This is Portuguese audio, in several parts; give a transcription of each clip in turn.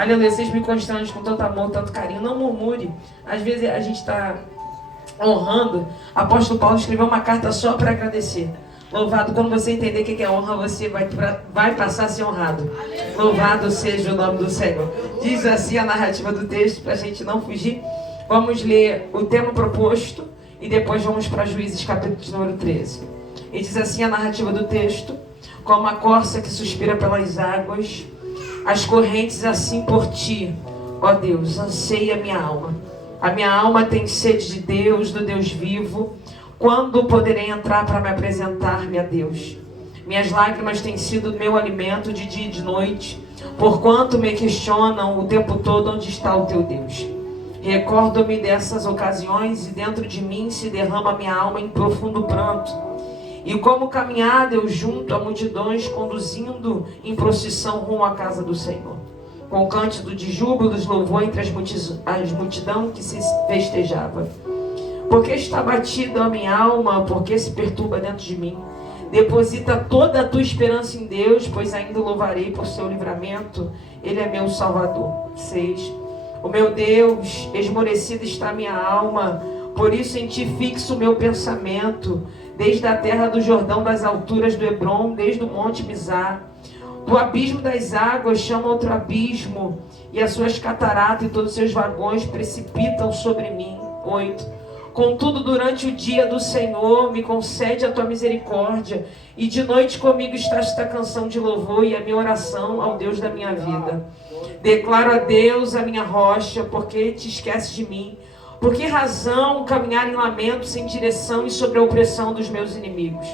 Aleluia, vocês me constrangem com tanto amor, tanto carinho. Não murmure. Às vezes a gente está honrando. Apóstolo Paulo escreveu uma carta só para agradecer. Louvado, quando você entender o que é honra, você vai passar a ser honrado. Louvado seja o nome do Senhor. Diz assim a narrativa do texto, para a gente não fugir. Vamos ler o tema proposto e depois vamos para Juízes capítulo número 13. E diz assim a narrativa do texto: como a corça que suspira pelas águas, as correntes assim por ti, ó Deus, anseia a minha alma. A minha alma tem sede de Deus, do Deus vivo. Quando poderei entrar para me apresentar-me a Deus? Minhas lágrimas têm sido meu alimento de dia e de noite, porquanto me questionam o tempo todo onde está o teu Deus. Recordo-me dessas ocasiões e dentro de mim se derrama minha alma em profundo pranto. E como caminhada eu junto a multidões conduzindo em procissão rumo à casa do Senhor, com cântico de júbilo dos louvor entre as multidão que se festejava. Porque está batida a minha alma, porque se perturba dentro de mim. Deposita toda a tua esperança em Deus, pois ainda louvarei por seu livramento. Ele é meu Salvador. 6. O meu Deus, esmorecida está a minha alma, por isso em ti fixo o meu pensamento. Desde a terra do Jordão, das alturas do Hebrom, desde o monte Mizar. Do abismo das águas chama outro abismo, e as suas cataratas e todos os seus vagões precipitam sobre mim. 8. Contudo, durante o dia do Senhor, me concede a tua misericórdia, e de noite comigo está esta canção de louvor e a minha oração ao Deus da minha vida. Declaro a Deus a minha rocha, porque te esqueces de mim. Por que razão caminhar em lamento sem direção e sobre a opressão dos meus inimigos?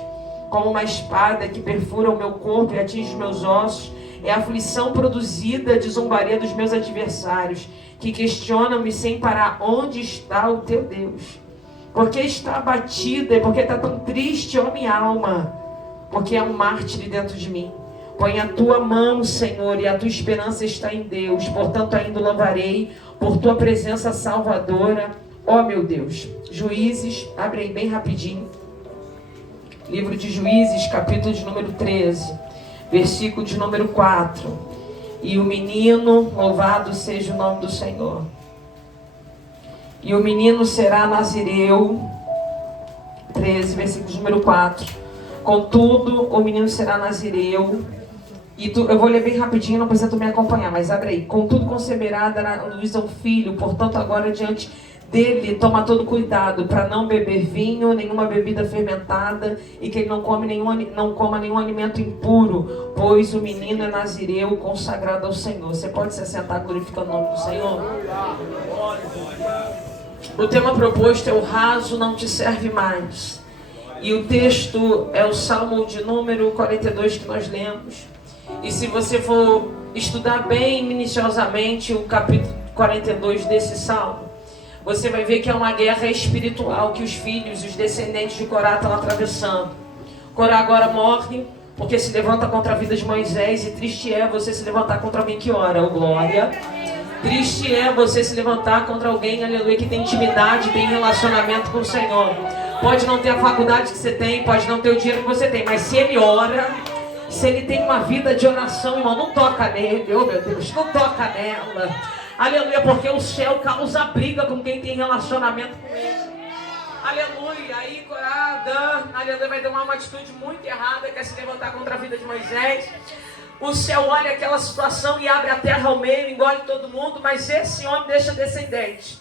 Como uma espada que perfura o meu corpo e atinge os meus ossos, é a aflição produzida de zombaria dos meus adversários, que questionam-me sem parar: onde está o teu Deus? Porque está abatida e porque está tão triste, ó minha alma? Porque é um mártir dentro de mim. Põe a tua mão, Senhor, e a tua esperança está em Deus. Portanto, ainda louvarei por tua presença salvadora, ó meu Deus. Juízes, abre aí bem rapidinho. Livro de Juízes, capítulo de número 13, versículo de número 4. E o menino, louvado seja o nome do Senhor. E o menino será nazireu, 13, versículo de número 4. Contudo, o menino será nazireu. Eu vou ler bem rapidinho, não precisa tu me acompanhar, mas abre aí. Contudo, conceberá, dará luz a um filho, portanto, agora diante dele, toma todo cuidado para não beber vinho, nenhuma bebida fermentada, e que ele não coma nenhum alimento impuro, pois o menino é nazireu, consagrado ao Senhor. Você pode se assentar glorificando o nome do Senhor? O tema proposto é: o raso não te serve mais. E o texto é o Salmo de número 42 que nós lemos. E se você for estudar bem minuciosamente o capítulo 42 desse Salmo, você vai ver que é uma guerra espiritual que os filhos, os descendentes de Corá estão atravessando. Corá agora morre porque se levanta contra a vida de Moisés, e triste é você se levantar contra alguém que ora, oh glória. Triste é você se levantar contra alguém, aleluia, que tem intimidade, tem relacionamento com o Senhor. Pode não ter a faculdade que você tem, pode não ter o dinheiro que você tem, mas se ele ora, se ele tem uma vida de oração, irmão, não toca nele, oh meu Deus, não toca nela. Aleluia, porque o céu causa briga com quem tem relacionamento com ele. Aleluia, aí Corá, aleluia, vai tomar uma atitude muito errada, que é se levantar contra a vida de Moisés. O céu olha aquela situação e abre a terra ao meio, engole todo mundo, mas esse homem deixa descendentes.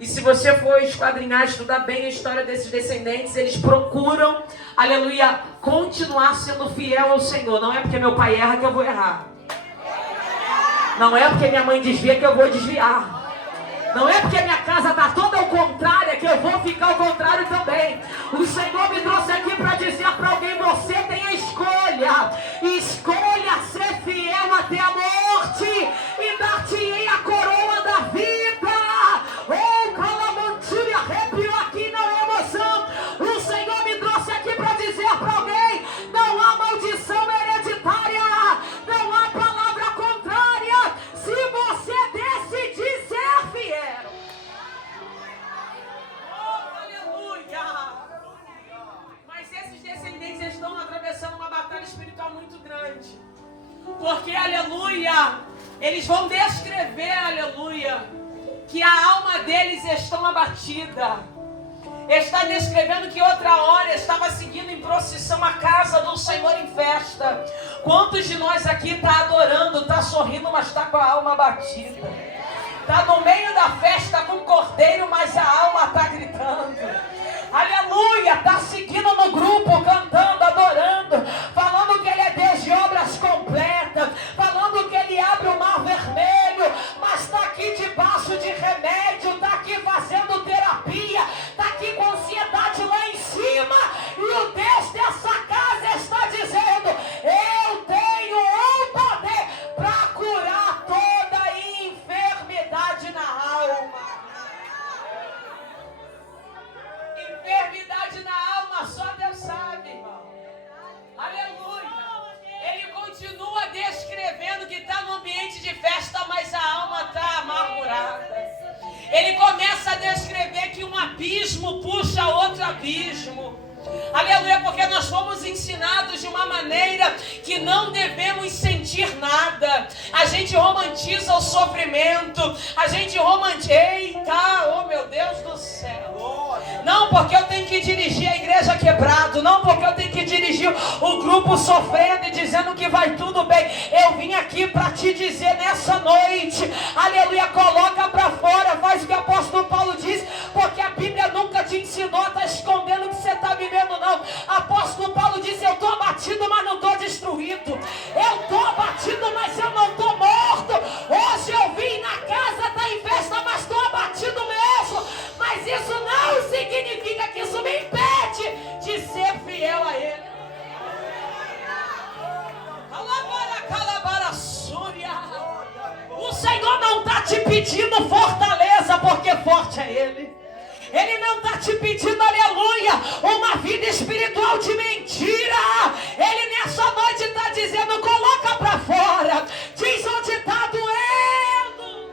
E se você for esquadrinhar, estudar bem a história desses descendentes, eles procuram, aleluia, continuar sendo fiel ao Senhor. Não é porque meu pai erra que eu vou errar. Não é porque minha mãe desvia que eu vou desviar. Não é porque minha casa está toda ao contrário que eu vou ficar ao contrário também. O Senhor me trouxe aqui para dizer para alguém: você tem a escolha. Escolha ser fiel até a morte, e dar-te-ei a coroa da vida. Oh, calamantilha, arrepiou aqui na emoção. O Senhor me trouxe aqui para dizer para alguém: não há maldição hereditária, não há palavra contrária, se você decidir ser fiel. Oh, aleluia! Mas esses descendentes estão atravessando uma batalha espiritual muito grande. Porque, aleluia, descrever, aleluia, que a alma deles estão abatida. Está descrevendo que outra hora estava seguindo em procissão a casa do Senhor em festa. Quantos de nós aqui está adorando, está sorrindo, mas está com a alma abatida? Está no meio da festa com o cordeiro, mas a alma está gritando. Aleluia, está seguindo no grupo, cantando, adorando, falando que Ele é Deus de obras completas, falando que Ele abre o mar vermelho, mas está aqui debaixo de remédio, está aqui fazendo terapia, está aqui com ansiedade lá em cima, e o Deus dessa casa está dizendo: eu tenho um poder para curar toda enfermidade na alma. Enfermidade na alma, só Deus sabe, irmão. Aleluia. Ele continua descrevendo que está no ambiente de festa, mas a alma está amargurada. Ele começa a descrever que um abismo puxa outro abismo. Aleluia, porque nós fomos ensinados de uma maneira que não devemos sentir nada. A gente romantiza o sofrimento. A gente romantiza. Eita, oh meu Deus do céu. Não porque eu tenho que dirigir a igreja quebrado. Não porque eu tenho que dirigir o grupo sofrendo e dizendo que vai tudo bem. Eu vim aqui para te dizer nessa noite, aleluia, coloca para fora. Faz o que o apóstolo Paulo diz, porque a Bíblia nunca te ensinou a estar escondendo o que você está vivendo, não. Apóstolo Paulo diz: eu estou abatido, mas não estou destruído. Eu estou abatido, mas eu não estou morto. Hoje eu vim na casa da festa, mas estou abatido mesmo. Mas isso não significa que isso me impede de ser fiel a Ele. O Senhor não está te pedindo fortaleza, porque forte é Ele. Ele não está te pedindo, aleluia, uma vida espiritual de mentira. Ele nessa noite está dizendo: coloca para fora. Diz onde está doendo.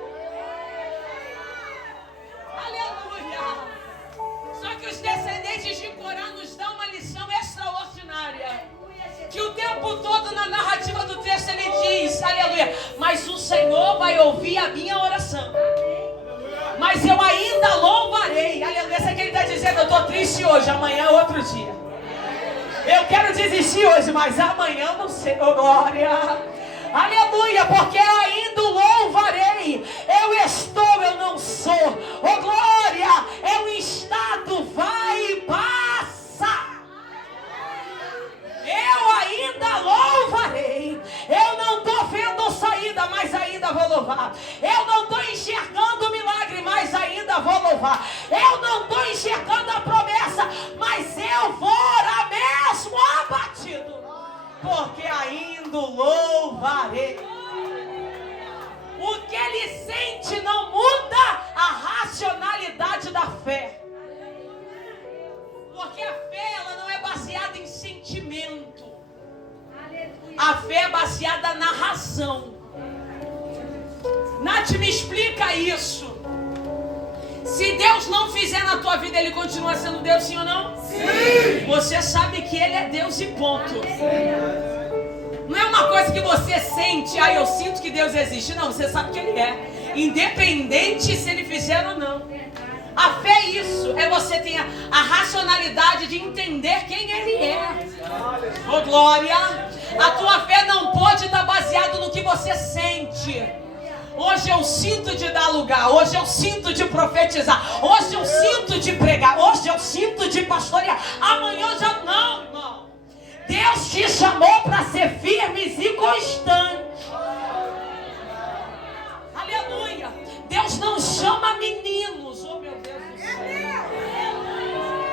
Aleluia. Só que os descendentes de Corá nos dão uma lição extraordinária. Que o tempo todo na narrativa do texto ele diz, aleluia, mas o Senhor vai ouvir a minha oração. Mas eu ainda louvarei. Aleluia. Isso é que ele está dizendo: eu estou triste hoje, amanhã é outro dia. Eu quero desistir hoje, mas amanhã não sei. Oh, glória. Aleluia, porque eu ainda louvarei. Eu estou, eu não sou. Oh, glória. É um estado, vai e passa. Eu ainda louvarei. Eu não estou vendo saída, mas ainda vou louvar. Eu não estou enxergando o milagre, mas ainda vou louvar. Eu não estou enxergando a promessa, mas eu vou orar mesmo abatido, porque ainda louvarei. O que ele sente não muda a racionalidade da fé. Porque a fé, ela não é baseada em sentimento. A fé é baseada na razão. Nath, me explica isso. Se Deus não fizer na tua vida, Ele continua sendo Deus, sim ou não? Sim. Você sabe que Ele é Deus e ponto. Não é uma coisa que você sente: ah, eu sinto que Deus existe. Não, você sabe que Ele é. Independente se Ele fizer ou não. A fé é isso, é você ter a racionalidade de entender quem Ele é. Oh, glória. A tua fé não pode estar baseada no que você sente. Hoje eu sinto de dar lugar, hoje eu sinto de profetizar, hoje eu sinto de pregar, hoje eu sinto de pastorear. Amanhã já não, irmão. Deus te chamou para ser firmes e constantes. Aleluia. Deus não chama meninos. Oh, meu Deus do céu.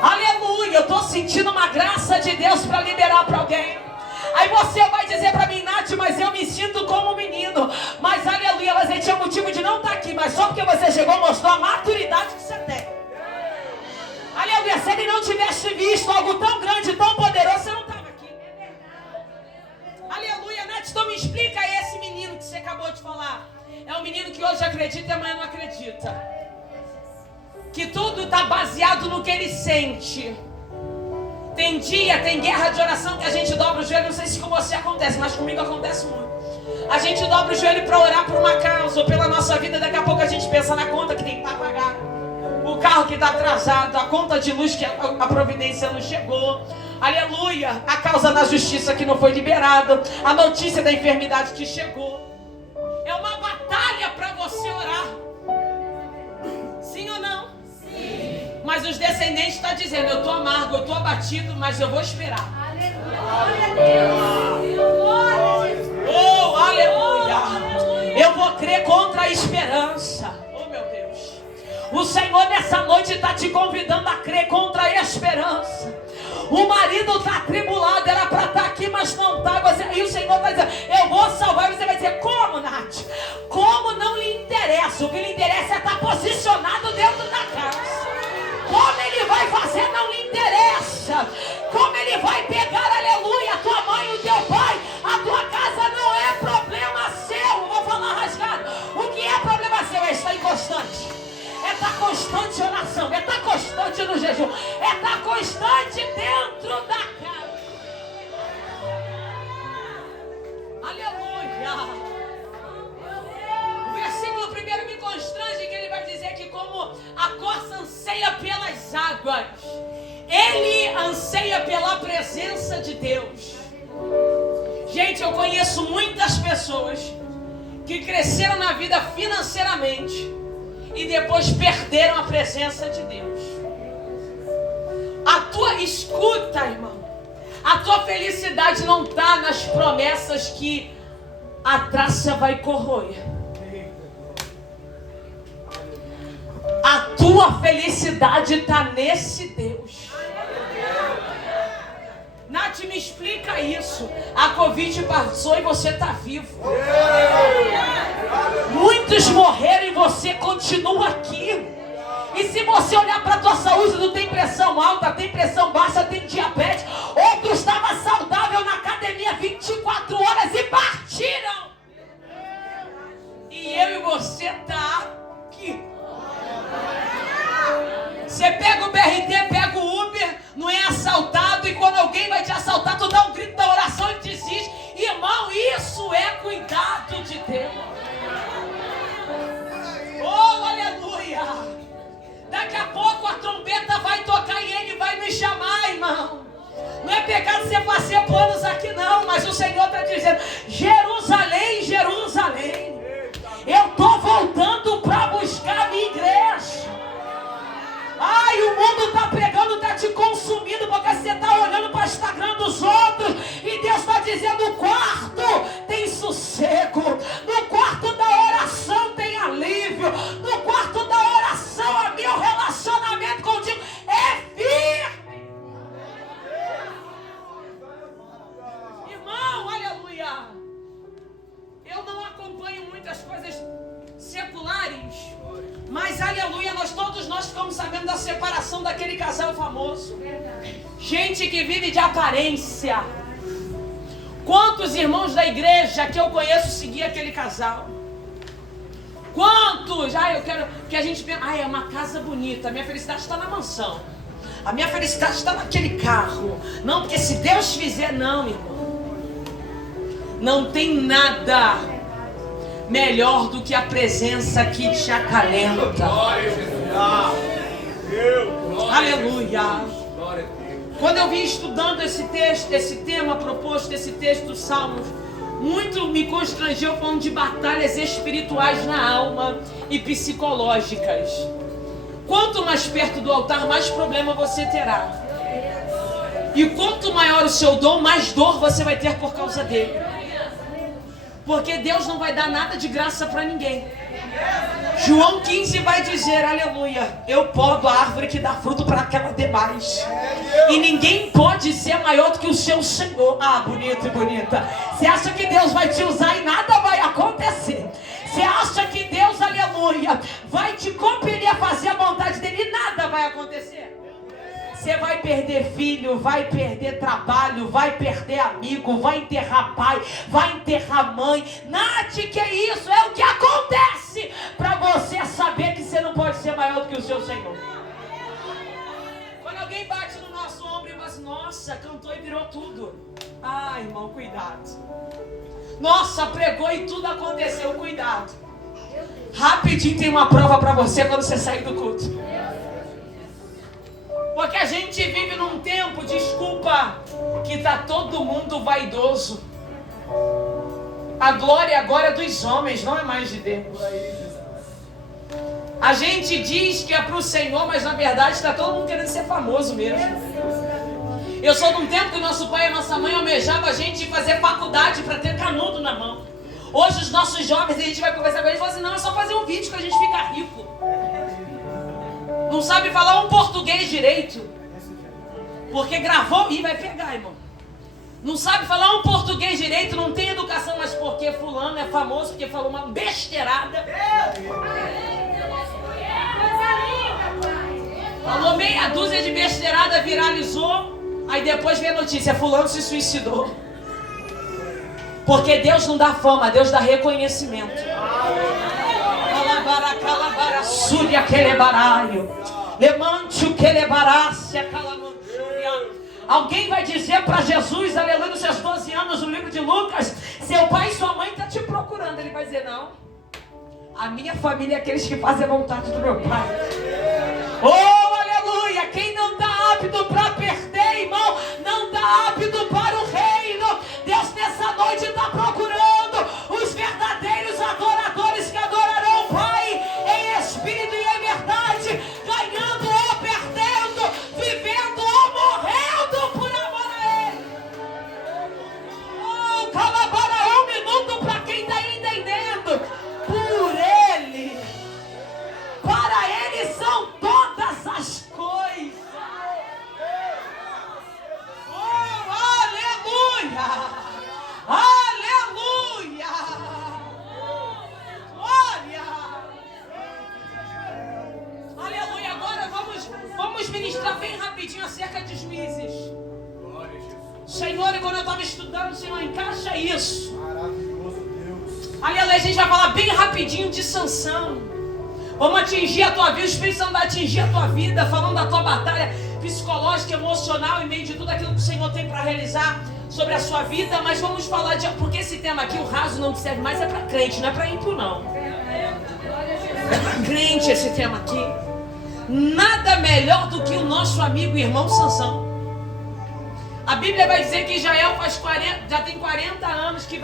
Aleluia. Eu estou sentindo uma graça de Deus para liberar para alguém. Aí você vai dizer para mim: Nath, mas eu me sinto como um menino. Mas aleluia, você tinha motivo de não estar aqui, mas só porque você chegou mostrou a maturidade que você tem. Aleluia, se Ele não tivesse visto algo tão grande, tão poderoso, você não estava aqui. Aleluia, Nath, então me explica esse menino que você acabou de falar. É um menino que hoje acredita e amanhã não acredita. Que tudo está baseado no que ele sente. Tem dia, tem guerra de oração que a gente dobra o joelho. Não sei se com você acontece, mas comigo acontece muito. A gente dobra o joelho para orar por uma causa ou pela nossa vida. Daqui a pouco a gente pensa na conta que tem que pagar, o carro que está atrasado, a conta de luz que a providência não chegou. Aleluia, a causa na justiça que não foi liberada, a notícia da enfermidade que chegou. É uma batalha para você orar. Sim ou não? Sim. Mas os descendentes estão dizendo: eu estou amargo, eu estou abatido, mas eu vou esperar. Aleluia. Oh, aleluia. Eu vou crer contra a esperança. Oh, meu Deus. O Senhor nessa noite está te convidando a crer contra a esperança. O marido está atribulado, era para estar aqui, mas não está. E o Senhor está dizendo: eu vou salvar. E você vai dizer: como, Nath? Como? Não lhe interessa. O que lhe interessa é estar posicionado dentro da casa. Como ele vai fazer não lhe interessa. Como ele vai pegar, aleluia, a tua mãe e o teu pai. A tua casa não é problema seu. Vou falar rasgado. O que é problema seu é estar inconstante. É estar constante em oração. É estar constante no jejum. É estar constante dentro da casa. Aleluia. O versículo primeiro me constrange, que ele vai dizer que como a corça anseia pelas águas, ele anseia pela presença de Deus. Gente, eu conheço muitas pessoas que cresceram na vida financeiramente e depois perderam a presença de Deus. Escuta, irmão, a tua felicidade não está nas promessas que a traça vai corroer. A tua felicidade está nesse Deus. Nath, me explica isso. A Covid passou e você está vivo. Muitos morreram e você continua aqui. E se você olhar para a tua saúde, não tem pressão alta, tem pressão baixa, tem diabetes. Outros estavam saudáveis na academia 24 horas e partiram. E eu e você tá aqui. Você pega o BRT, pega o Uber, não é assaltado, e quando alguém vai te assaltar, tu dá um grito da oração e desiste. Irmão, isso é cuidado de Deus. Oh, aleluia! Daqui a pouco a trombeta vai tocar e ele vai me chamar, irmão. Não é pecado você fazer planos aqui não, mas o Senhor está dizendo: Jerusalém, Jerusalém, eu estou voltando para buscar a minha igreja. Ai, o mundo está pegando, está te consumindo, porque você está olhando para o Instagram dos outros, e Deus está dizendo: no quarto tem sossego, no quarto da oração tem alívio, no quarto da oração, meu relacionamento contigo é firme. Irmão, aleluia. Eu não acompanho muitas coisas seculares, mas aleluia, todos nós ficamos sabendo da separação daquele casal famoso. Gente que vive de aparência. Quantos irmãos da igreja que eu conheço seguiam aquele casal? Quantos? Eu quero que a gente pense: é uma casa bonita, a minha felicidade está na mansão, a minha felicidade está naquele carro. Não, porque se Deus fizer, não, irmão. Não tem nada melhor do que a presença que te acalenta. Aleluia. Quando eu vim estudando esse texto, esse tema proposto, esse texto dos Salmos, muito me constrangeu falando de batalhas espirituais na alma e psicológicas. Quanto mais perto do altar, mais problema você terá. E quanto maior o seu dom, mais dor você vai ter por causa dele. Porque Deus não vai dar nada de graça para ninguém. João 15 vai dizer, aleluia, eu podo a árvore que dá fruto para que ela dê mais. E ninguém pode ser maior do que o seu Senhor. Bonito e bonita. Você acha que Deus vai te usar e nada vai acontecer? Você acha que Deus, aleluia, vai te compelir a fazer a vontade dele e nada vai acontecer? Você vai perder filho, vai perder trabalho, vai perder amigo, vai enterrar pai, vai enterrar mãe. Nath, que é isso? É o que acontece para você saber que você não pode ser maior do que o seu Senhor. Quando alguém bate no nosso ombro e fala assim: nossa, cantou e virou tudo. Irmão, cuidado. Nossa, pregou e tudo aconteceu. Cuidado. Rapidinho tem uma prova para você quando você sair do culto. Porque a gente vive num tempo, desculpa, que tá todo mundo vaidoso. A glória agora é dos homens, não é mais de Deus. A gente diz que é pro Senhor, mas na verdade está todo mundo querendo ser famoso mesmo. Eu sou de um tempo que o nosso pai e a nossa mãe almejavam a gente fazer faculdade para ter canudo na mão. Hoje os nossos jovens, a gente vai conversar com eles e falam assim, não, é só fazer um vídeo que a gente fica rico. Não sabe falar um português direito. Porque gravou e vai pegar, irmão. Não sabe falar um português direito, não tem educação, mas porque fulano é famoso, porque falou uma besteirada. Falou meia dúzia de besteirada, viralizou. Aí depois vem a notícia, fulano se suicidou. Porque Deus não dá fama, Deus dá reconhecimento. Calabara, súria quelebaraio. Lemante o quelebarácia, calamanchúria. Alguém vai dizer para Jesus, aleluia, nos seus 12 anos, no livro de Lucas, seu pai e sua mãe estão te procurando. Ele vai dizer, não, a minha família é aqueles que fazem a vontade do meu pai. Oh, aleluia, quem não está apto para perder, irmão, não está apto para o reino. Deus nessa noite está procurando os verdadeiros adoradores que adorarão o Pai em espírito e em verdade, ganhando ou perdendo, vivendo ou morrendo por amor a Ele. Oh, calabara, um minuto para quem está entendendo. Por Ele, para Ele são todas as coisas. Oh, aleluia! Aleluia! Glória! Aleluia! Agora vamos ministrar bem rapidinho acerca de Juízes. Senhor, quando eu estava estudando, Senhor, encaixa isso. Maravilhoso Deus. Aleluia, a gente vai falar bem rapidinho de Sansão. Vamos atingir a tua vida, o Espírito Santo vai atingir a tua vida, falando da tua batalha psicológica, emocional, em meio de tudo aquilo que o Senhor tem para realizar sobre a sua vida. Mas vamos falar de... Porque esse tema aqui, o raso não serve mais, é para crente, não é para ímpio não. É para crente esse tema aqui. Nada melhor do que o nosso amigo e irmão Sansão. A Bíblia vai dizer que Israel já tem 40 anos que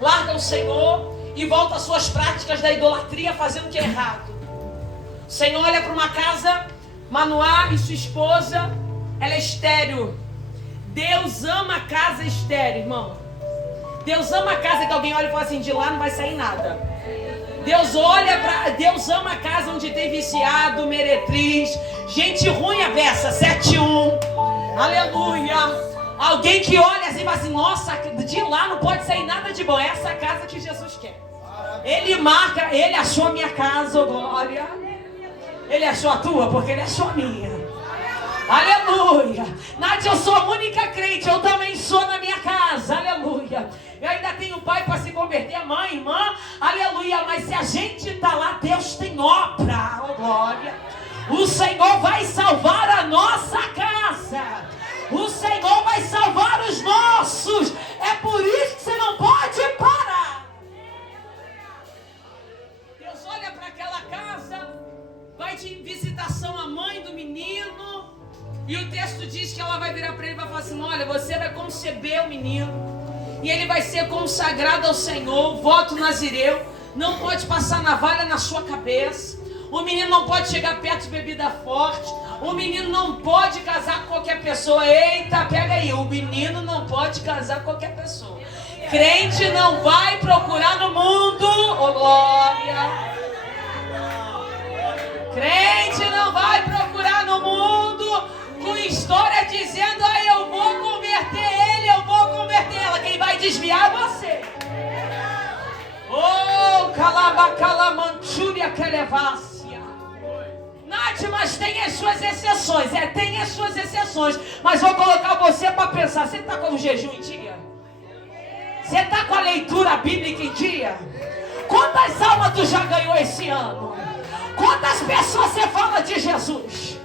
larga o Senhor e volta às suas práticas da idolatria, fazendo o que é errado. O Senhor olha para uma casa, Manoá e sua esposa, ela é estéril. Deus ama a casa estéril, irmão. Deus ama a casa que alguém olha e fala assim, de lá não vai sair nada. Deus ama a casa onde tem viciado, meretriz, gente ruim a beça, 7-1. Aleluia. Alguém que olha assim e fala assim, nossa, de lá não pode sair nada de bom. É essa casa que Jesus quer. Ele marca, ele achou a minha casa, oh glória. Ele achou a tua, porque ele achou a minha. Aleluia. Nath, eu sou a única crente, eu também sou na minha casa, aleluia. Eu ainda tenho pai para se converter, mãe, irmã, aleluia. Mas se a gente está lá, Deus tem obra, oh glória. O Senhor vai salvar a nossa casa. O Senhor vai salvar os nossos. É por isso que você não pode parar. Deus olha para aquela casa, vai de visitação à mãe do menino, e o texto diz que ela vai virar para ele e vai falar assim, olha, você vai conceber o menino, e ele vai ser consagrado ao Senhor, voto nazireu, não pode passar navalha na sua cabeça, o menino não pode chegar perto de bebida forte, o menino não pode casar com qualquer pessoa. Eita, pega aí, o menino não pode casar com qualquer pessoa. Crente não vai procurar no mundo, oh glória. Crente não vai procurar no mundo com história dizendo, eu vou converter ele, eu vou converter ela. Quem vai desviar é você. Oh, calabacalamanchúria que levasse. Nath, mas tem as suas exceções. Tem as suas exceções. Mas vou colocar você para pensar. Você está com o jejum em dia? Você está com a leitura bíblica em dia? Quantas almas tu já ganhou esse ano? Quantas pessoas você fala de Jesus?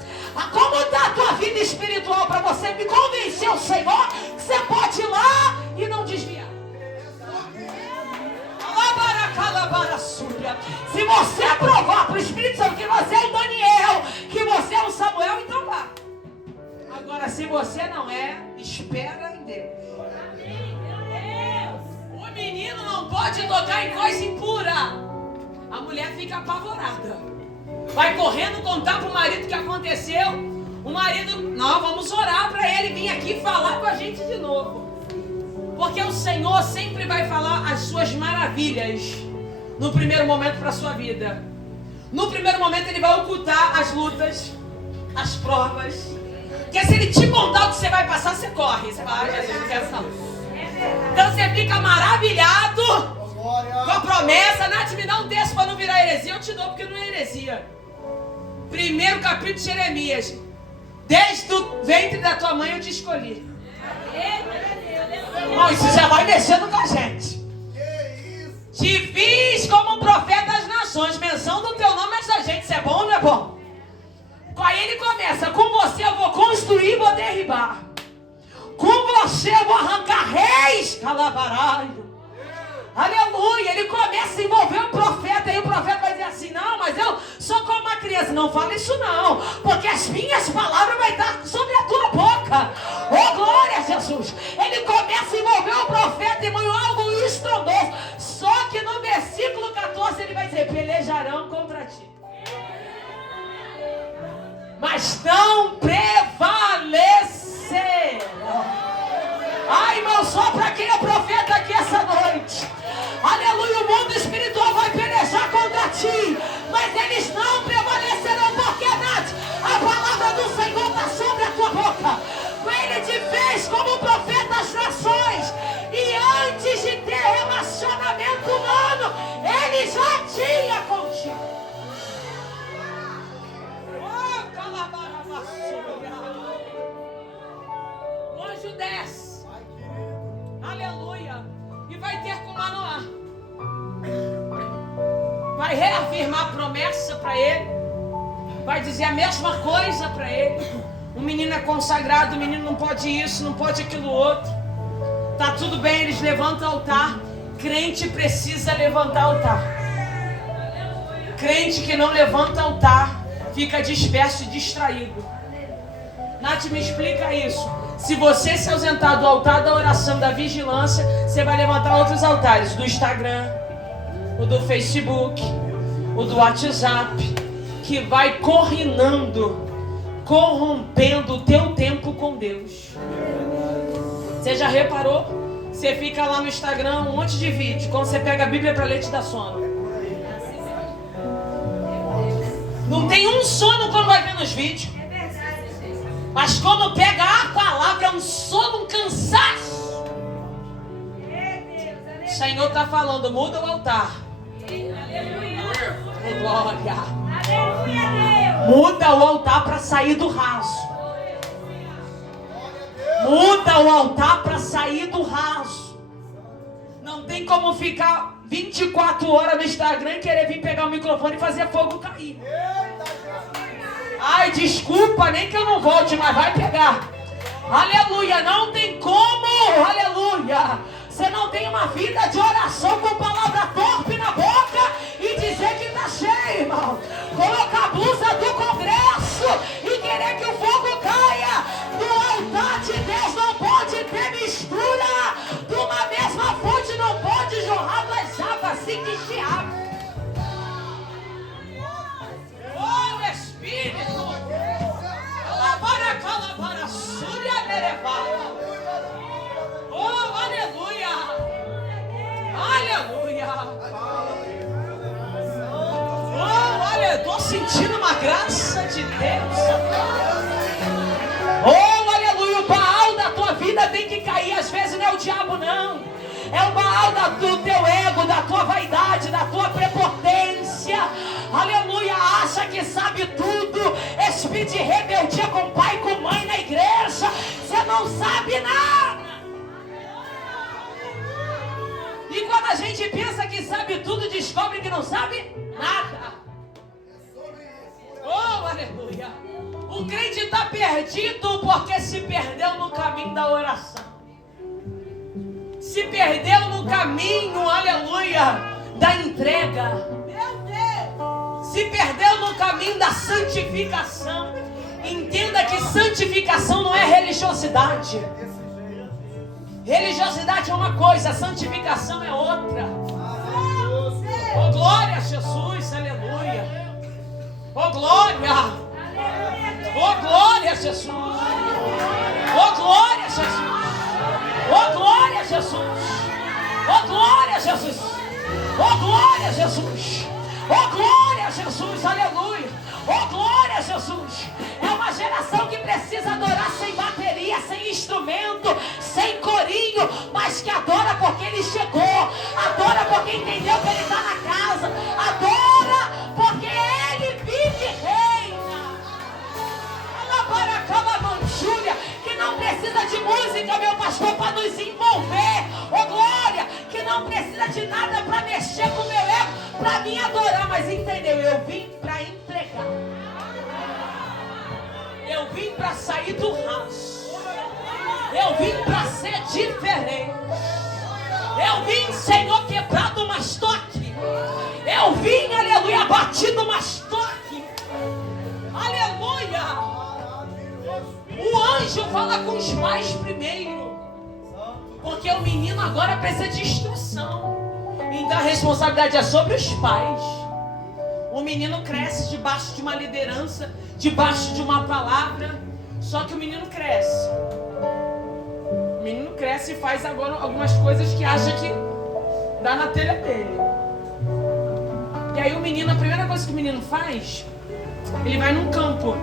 Como está a tua vida espiritual para você me convencer o Senhor que você pode ir lá e não desviar? Se você provar para o Espírito Santo que você é um Daniel, que você é um Samuel, então vá. Agora, se você não é, espera em Deus. O menino não pode tocar em coisa impura. A mulher fica apavorada. Vai correndo contar para o marido o que aconteceu. O marido, não, vamos orar para ele vir aqui falar com a gente de novo. Porque o Senhor sempre vai falar as suas maravilhas no primeiro momento para a sua vida. No primeiro momento ele vai ocultar as lutas, as provas. Porque se ele te contar o que você vai passar, você corre. Você vai, Jesus, não quero não. Então você fica maravilhado com a promessa. Nath, me dá um texto para não virar heresia. Eu te dou porque não é heresia. Primeiro capítulo de Jeremias. Desde o ventre da tua mãe eu te escolhi. Bom, isso já vai mexendo com a gente. Te fiz como um profeta das nações. Menção do teu nome é da gente. Isso é bom ou não é bom? Aí ele começa. Com você eu vou construir e vou derribar. Com você eu vou arrancar reis. Calabaraio. Aleluia. Ele começa a envolver o profeta. E o profeta vai dizer assim: não, mas eu sou como uma criança. Não fala isso não. Porque as minhas palavras vão estar sobre a tua boca. Oh, glória a Jesus. Ele começa a envolver o profeta, irmão, algo estrondoso. Só que no versículo 14 ele vai dizer: pelejarão contra ti, mas não prevalecerão. Ai, irmão, só para quem é profeta aqui essa noite. Aleluia, o mundo espiritual vai pelejar contra ti, mas eles não prevalecerão. Porque, Nath, a palavra do Senhor está sobre a tua boca. Ele te fez como profeta das nações. E antes de ter relacionamento humano, ele já tinha contigo. O anjo desce. Aleluia. E vai ter com Manoá. Vai reafirmar a promessa para ele. Vai dizer a mesma coisa para ele. O menino é consagrado, o menino não pode isso, não pode aquilo outro. Tá tudo bem, eles levantam o altar. Crente precisa levantar altar. Crente que não levanta altar fica disperso e distraído. Nath, me explica isso. Se você se ausentar do altar da oração, da vigilância, você vai levantar outros altares. Do Instagram, o do Facebook, o do WhatsApp, que vai corrompendo o teu tempo com Deus. Você já reparou? Você fica lá no Instagram, um monte de vídeo. Quando você pega a Bíblia para ler, te dá sono. Não tem um sono quando vai ver nos vídeos. Mas quando pega a palavra, é um sono, um cansaço. O Senhor está falando: muda o altar. Oh, glória. Muda o altar para sair do raso. Muda o altar para sair do raso. Não tem como ficar 24 horas no Instagram e querer vir pegar o microfone e fazer fogo cair. Ai, desculpa, nem que eu não volte, mas vai pegar. Aleluia, não tem como. Aleluia. Você não tem uma vida de oração com palavra torpe na boca e dizer que está cheio, irmão. Colocar a blusa do Congresso e querer que o fogo caia. No altar de Deus não pode ter mistura. De uma mesma fonte não pode jorrar duas águas assim que se abre. Oh, Espírito. Calabara, súria, merevada. Oh, aleluia. Aleluia. Oh, olha, eu estou sentindo uma graça de Deus. Oh, aleluia. O Baal da tua vida tem que cair. Às vezes não é o diabo, não. É o Baal do teu ego, da tua vaidade, da tua prepotência. Aleluia. Acha que sabe tudo. Espírito de rebeldia com pai, com mãe na igreja. Você não sabe nada. E quando a gente pensa que sabe tudo, descobre que não sabe nada. Oh, aleluia. O crente está perdido porque se perdeu no caminho da oração. Se perdeu no caminho, aleluia, da entrega. Se perdeu no caminho da santificação. Entenda que santificação não é religiosidade. Religiosidade é uma coisa, santificação é outra. Oh, glória a Jesus, aleluia. Oh, glória. Oh, glória a Jesus. Oh, glória a Jesus. Oh, glória a Jesus. Oh, glória a Jesus. Oh, glória a Jesus. Oh, glória a Jesus, aleluia. Oh, glória a Jesus. É uma geração que precisa adorar sem bateria, sem instrumento, sem corinho, mas que adora porque ele chegou. Adora porque entendeu que ele está na casa. Adora porque ele vive e reina. Que não precisa de música, meu pastor, para nos envolver. Oh, glória. Que não precisa de nada para mexer com o meu ego, para me adorar. Mas entendeu? Eu vim para entregar. Eu vim para sair do ranço. Eu vim para ser diferente. Eu vim, Senhor, quebrado, mas toque. Eu vim, aleluia, batido, mas toque. Aleluia. O anjo fala com os pais primeiro, porque o menino agora precisa de instrução. Então a responsabilidade é sobre os pais. O menino cresce debaixo de uma liderança, debaixo de uma palavra. Só que o menino cresce. O menino cresce e faz agora algumas coisas que acha que dá na telha dele. E aí o menino, a primeira coisa que o menino faz, ele vai num campo.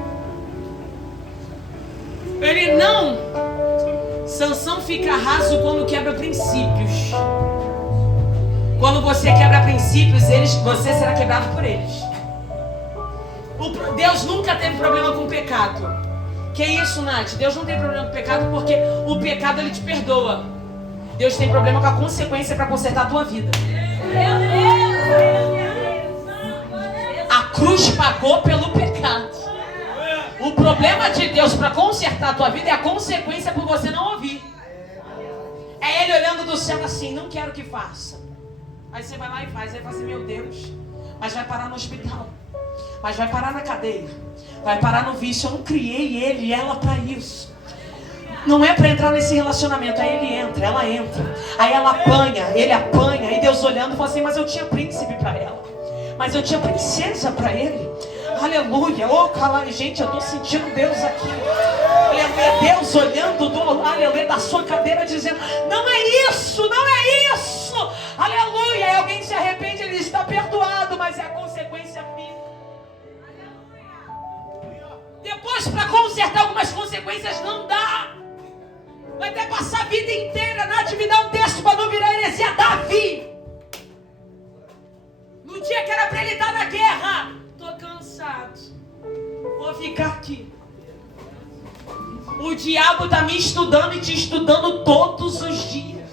Ele não. Sansão fica raso quando quebra princípios. Quando você quebra princípios, você será quebrado por eles. Deus nunca teve problema com o pecado. Que isso, Nath? Deus não tem problema com o pecado porque o pecado ele te perdoa. Deus tem problema com a consequência para consertar a tua vida. A cruz pagou pelo pecado. O problema de Deus para consertar a tua vida é a consequência por você não ouvir. É Ele olhando do céu assim, não quero que faça. Aí você vai lá e faz. Aí fala assim, meu Deus, mas vai parar no hospital. Mas vai parar na cadeia. Vai parar no vício. Eu não criei ele e ela para isso. Não é para entrar nesse relacionamento. Aí ele entra, ela entra. Aí ela apanha, ele apanha. Aí Deus olhando fala assim, mas eu tinha príncipe para ela. Mas eu tinha princesa para ele. Aleluia, oh, gente, eu estou sentindo Deus aqui. Aleluia, Deus olhando aleluia, da sua cadeira dizendo, não é isso, não é isso. Aleluia, e alguém se arrepende, ele está perdoado, mas é a consequência viva. Depois para consertar algumas consequências não dá. Vai até passar a vida inteira. Nath, me dá um texto para não virar heresia. Davi, no dia que era para ele estar na guerra, estou cansado, vou ficar aqui. O diabo está me estudando e te estudando todos os dias.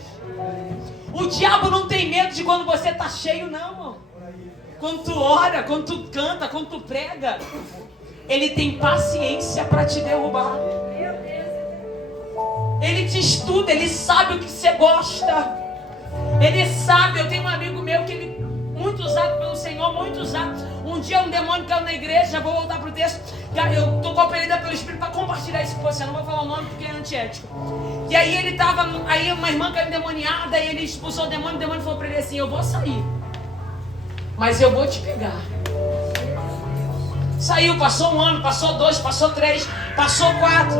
O diabo não tem medo de quando você está cheio, não, irmão. Quando tu ora, quando tu canta, quando tu prega, ele tem paciência para te derrubar. Ele te estuda, ele sabe o que você gosta. Ele sabe, eu tenho um amigo meu que ele muito usado pelo Senhor, muito usado. Um dia um demônio caiu na igreja, vou voltar pro texto. Eu estou compelida pelo Espírito para compartilhar isso com você. Não vou falar o nome porque é antiético. E aí ele estava, aí uma irmã caiu endemoniada, e ele expulsou o demônio falou para ele assim, eu vou sair, mas eu vou te pegar. Saiu, passou 1 ano, passou 2, passou 3, passou 4.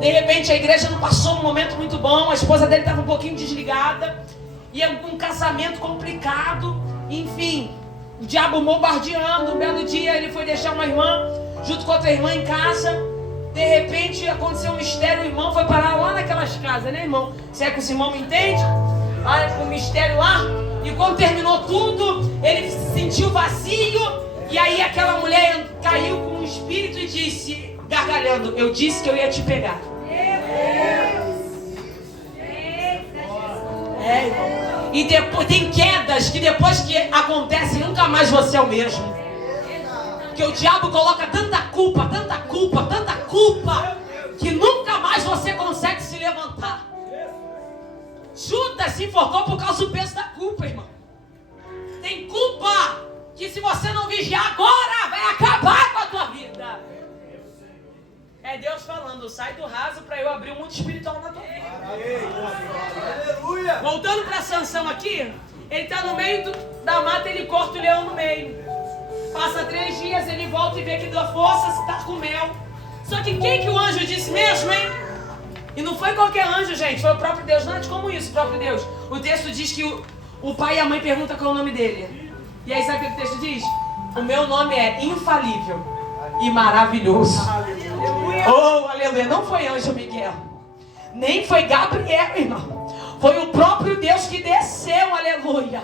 De repente a igreja não passou um momento muito bom. A esposa dele estava um pouquinho desligada. E um casamento complicado. Enfim, o diabo bombardeando. Um belo dia ele foi deixar uma irmã junto com outra irmã em casa. De repente aconteceu um mistério. O irmão foi parar lá naquelas casas, né, irmão? Será que os irmãos me entendem? O mistério lá. E quando terminou tudo, ele se sentiu vazio. E aí aquela mulher caiu com um espírito e disse, gargalhando, eu disse que eu ia te pegar. Irmão. E depois tem quedas que depois que acontecem nunca mais você é o mesmo. Porque o diabo coloca tanta culpa, que nunca mais você consegue se levantar. Judas se enforcou por causa do peso da culpa, irmão. Tem culpa que se você não vigiar agora, vai acabar com a tua vida. É Deus falando, sai do raso para eu abrir um mundo espiritual na tua vida. Aleluia. Voltando para Sansão aqui, ele está no meio da mata, ele corta o leão no meio. Passa 3 dias, ele volta e vê que dá força, se está com mel. Só que quem que o anjo disse mesmo, hein? E não foi qualquer anjo, gente, foi o próprio Deus. Não, como isso, o próprio Deus? O texto diz que o pai e a mãe perguntam qual é o nome dele. E aí sabe o que o texto diz? O meu nome é infalível e maravilhoso. Aleluia. Oh, aleluia. Não foi anjo Miguel, nem foi Gabriel, irmão. Foi o próprio Deus que desceu, aleluia.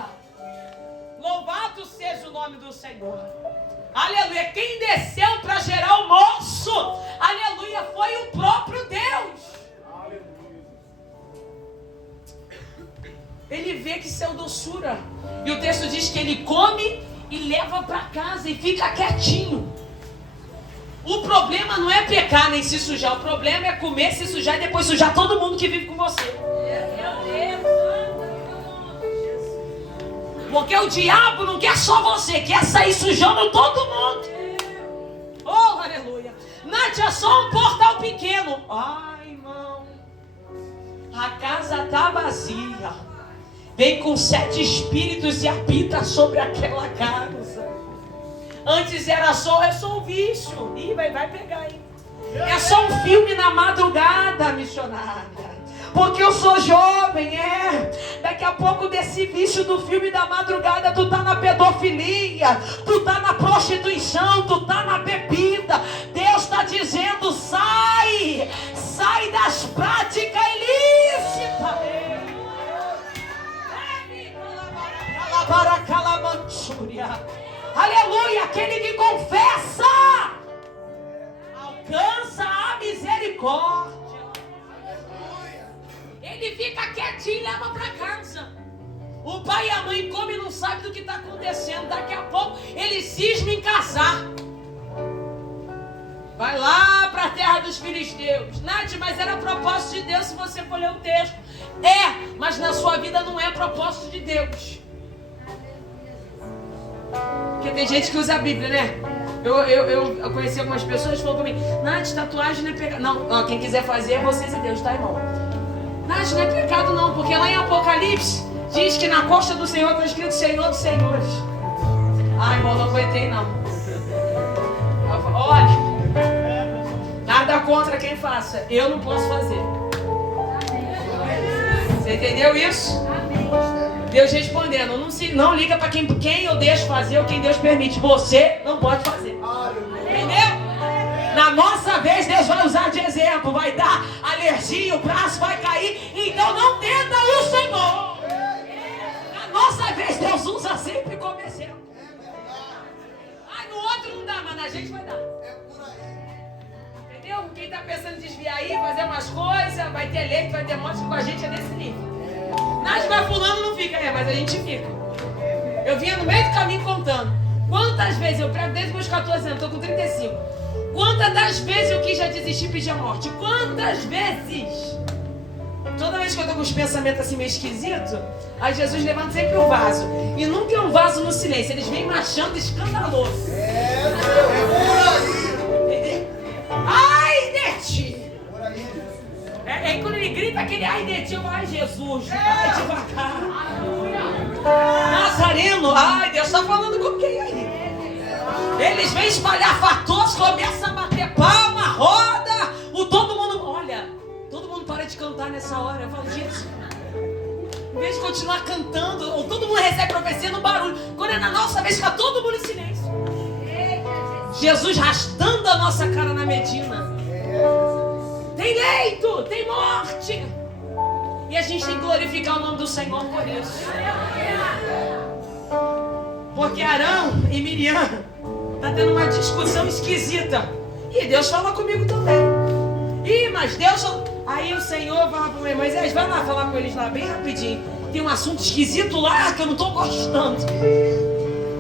Louvado seja o nome do Senhor. Aleluia. Quem desceu para gerar o moço, aleluia, foi o próprio Deus. Ele vê que isso é doçura. E o texto diz que ele come e leva para casa e fica quietinho. O problema não é pecar nem se sujar. O problema é comer, se sujar e depois sujar todo mundo que vive com você. Porque o diabo não quer só você, quer sair sujando todo mundo. Oh, aleluia. Nath, é só um portal pequeno. Ai, irmão, a casa tá vazia. Vem com 7 espíritos e habita sobre aquela casa. Antes era só, é só um vício. Ih, vai pegar, hein? É só um filme na madrugada, missionária. Porque eu sou jovem, Daqui a pouco desse vício do filme da madrugada, tu tá na pedofilia, tu tá na prostituição, tu tá na bebida. Deus está dizendo, sai das práticas ilícitas. Aleluia, aquele que confessa alcança a misericórdia. Ele fica quietinho e leva para casa. O pai e a mãe comem e não sabem do que está acontecendo. Daqui a pouco ele cisma em casar. Vai lá para a terra dos filisteus. Nath, mas era propósito de Deus se você for ler o texto. Mas na sua vida não é propósito de Deus. Porque tem gente que usa a Bíblia, né? Eu conheci algumas pessoas que falaram pra mim, Nath, tatuagem não é pecado. Não, quem quiser fazer é vocês e Deus, tá, irmão? Nath, não é pecado não, porque lá em Apocalipse diz que na costa do Senhor está escrito Senhor dos Senhores. Ai, irmão, não aguentei não. Olha, nada contra quem faça, eu não posso fazer. Você entendeu isso? Deus respondendo, não liga para quem eu deixo fazer ou quem Deus permite. Você não pode fazer. Entendeu? Na nossa vez, Deus vai usar de exemplo. Vai dar alergia, o braço vai cair. Então não tenta o Senhor. Na nossa vez, Deus usa sempre como exemplo. No outro não dá, mas na gente vai dar. Entendeu? Quem está pensando em desviar aí, fazer umas coisas, vai ter leite, vai ter morte, com a gente é desse nível. Nath, vai fulano não fica, mas a gente fica. Eu vinha no meio do caminho contando. Quantas vezes eu prego desde meus 14 anos, estou com 35. Quantas das vezes eu quis já desistir e pedir a morte? Quantas vezes? Toda vez que eu estou com os pensamentos assim meio esquisitos, aí Jesus levanta sempre um vaso. E nunca é um vaso no silêncio, eles vêm marchando escandaloso. Ai de ti! É quando ele grita aquele ai de ti, ai Jesus, vai devagar. Nazareno, ai Deus está falando com quem aí? Eles vêm espalhafatosos, começam a bater palma, roda, todo mundo, olha, todo mundo para de cantar nessa hora. Eu falo, gente, em vez de continuar cantando, ou todo mundo recebe profecia no barulho, quando é na nossa vez, fica todo mundo em silêncio. Jesus rastando a nossa cara na Medina. Tem leito, tem morte. E a gente tem que glorificar o nome do Senhor por isso. Porque Arão e Miriam estão tendo uma discussão esquisita. E Deus fala comigo também. Mas Deus... Aí o Senhor fala para o Moisés, vai lá falar com eles lá bem rapidinho. Tem um assunto esquisito lá que eu não estou gostando.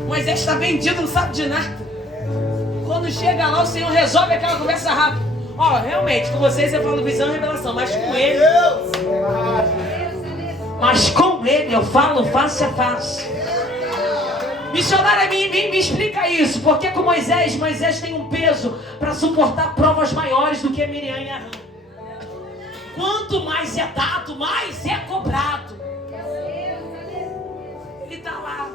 Moisés está vendido, não sabe de nada. Quando chega lá, o Senhor resolve aquela conversa rápida. Realmente, com vocês eu falo visão e revelação, mas com ele eu falo face a face. Missionária, me explica isso. Porque com Moisés tem um peso para suportar provas maiores do que Miriam e Arão. Quanto mais é dado, mais é cobrado. Ele está lá.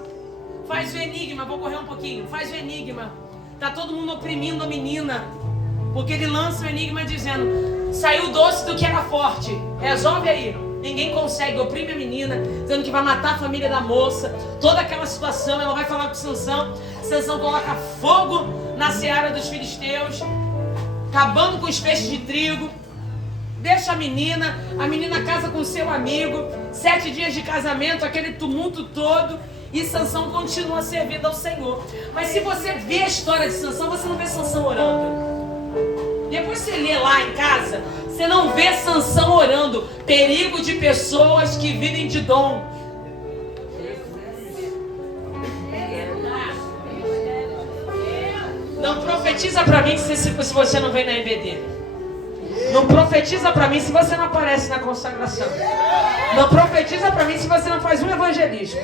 Faz o enigma, vou correr um pouquinho. Faz o enigma. Tá todo mundo oprimindo a menina. Porque ele lança o enigma dizendo: saiu doce do que era forte. Resolve aí. Ninguém consegue, oprime a menina, dizendo que vai matar a família da moça. Toda aquela situação, ela vai falar com Sansão. Sansão coloca fogo na seara dos filisteus, acabando com os peixes de trigo. Deixa a menina casa com seu amigo. 7 dias de casamento, aquele tumulto todo. E Sansão continua servindo ao Senhor. Mas se você vê a história de Sansão, você não vê Sansão orando. Depois você lê lá em casa, você não vê Sansão orando. Perigo de pessoas que vivem de dom. Não profetiza pra mim se você não vem na EBD. Não profetiza pra mim se você não aparece na consagração. Não profetiza pra mim se você não faz um evangelismo.